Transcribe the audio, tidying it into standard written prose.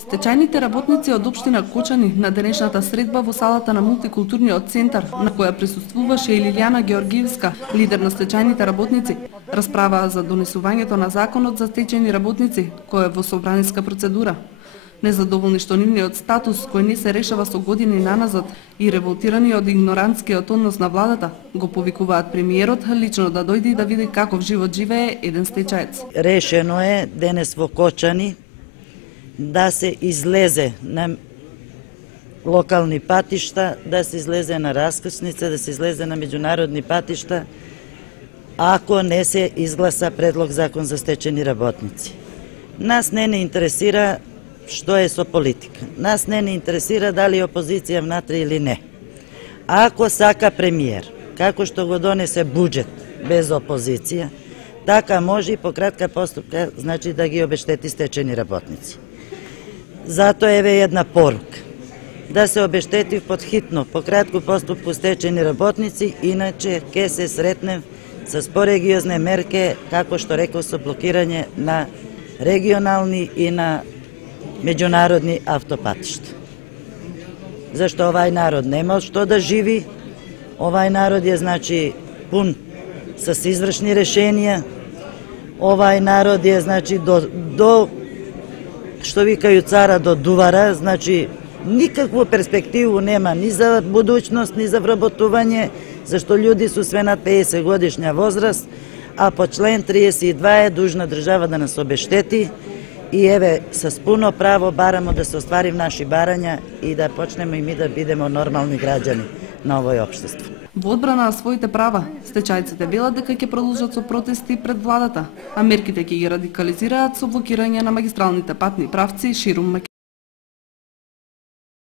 Стечајните работници од општина Кочани на денешната средба во салата на мултикултурниот центар, на која присуствуваше и Лилијана Георгиевска, лидер на стечајните работници, расправаа за донесувањето на законот за стечајни работници, кој е во собраниска процедура. Незадоволни што нивниот статус, кој не се решава со години наназад, и револтирани од игнорантскиот однос на владата, го повикуваат премиерот лично да дојде и да види каков живот живее еден стечаец. Решено е денес во Кочани да се излезе на локални патишта, да се излезе на раскршница, да се излезе на меѓународни патишта, ако не се изгласа предлог закон за стечени работници. Нас не интересира што е со политика. Нас не интересира дали опозиција внатре или не. Ако сака премиер, како што го донесе буџет без опозиција, така може и по кратка постапка, значи да ги обештети стечени работници. Зато еве една порука. Да се обештети подхитно, по кратку постапку стечени работници, иначе ќе се сретнем со порегиозне мерки, како што реков, со блокирање на регионални и на меѓународни автопатишта. Зашто овај народ нема што да живи, овај народ е значи пун с извршни решенија, овај народ е значи до што викају цара до дувара, значи никакvu перспективу нема ни за будуćност, ни за вработување, зашто луѓе су све над 50 годишња возраст, а по член 32 е дужна држава да нас обештети и еве с пуно право барамо да се остварим наши барања и да почнеме и ми да бидеме нормални граѓани на овој општество. Во одбрана на своите права, стечајците велат дека ќе продолжат со протести пред владата, а мерките ќе ги радикализираат со блокирање на магистралните патни правци ширум Македонија.